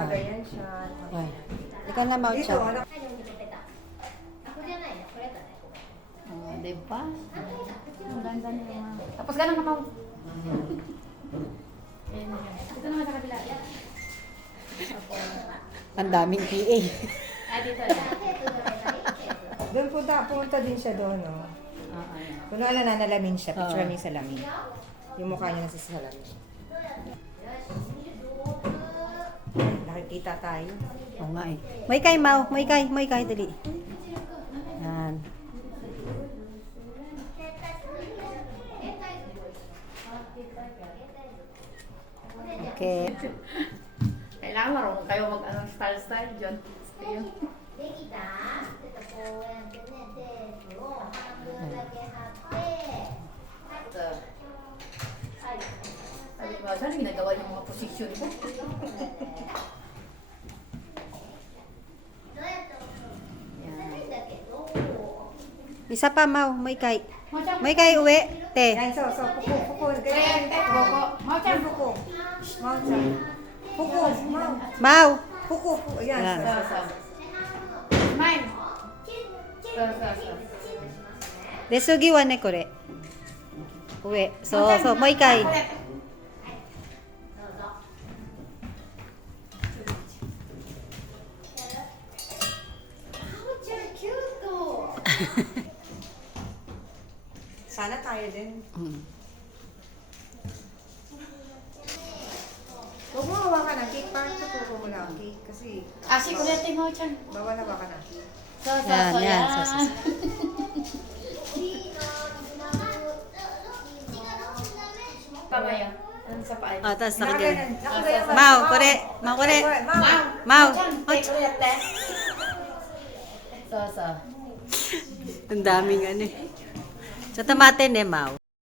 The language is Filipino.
nakaganyan siya. Yan. Ikaw na, Mau Dito, Chow. ano? Oh, diba? Ang ganda niya. Tapos ganun ka, Mau. Ito naman sa kabila. Ang daming PA. Dito lang. Doon pumunta din siya doon, no? Kuno ala nanalamin siya, picture niya sa lamin. Yung mukha niya nasa salamin. Nakikita tayo. Oo nga eh. May kay, Mau. May kay, dali. Yan. Okay. Kailangan marunong kayo mag-anong style dyan. Ayun. Saan ginagawa yung mga posisyon ko? Isa pa, Mau. May kay. May kay, uwi. Te. Yan, so, puko. Ganyan, puko. Mau-chan. Puko. Mau-chan. Puko, mau. Mau. Puko. Ayan, Yan. so. Mine. Desugi wa ne, kore. Uwi. So, may kay. Sana tayo din. Huwag mo hawakan na cake. Parang tutuko mo lang ang cake. Kasi Asi, kulitin Mau-chan. bawal hawakan na. Yan. Tama yan. Ano sa paa? Oh, tapos nakagano. Nakagayan ba? Mau, kore. Mau, kore. Mau. So. Ang daming ano eh. Sa tamatin eh, Mau.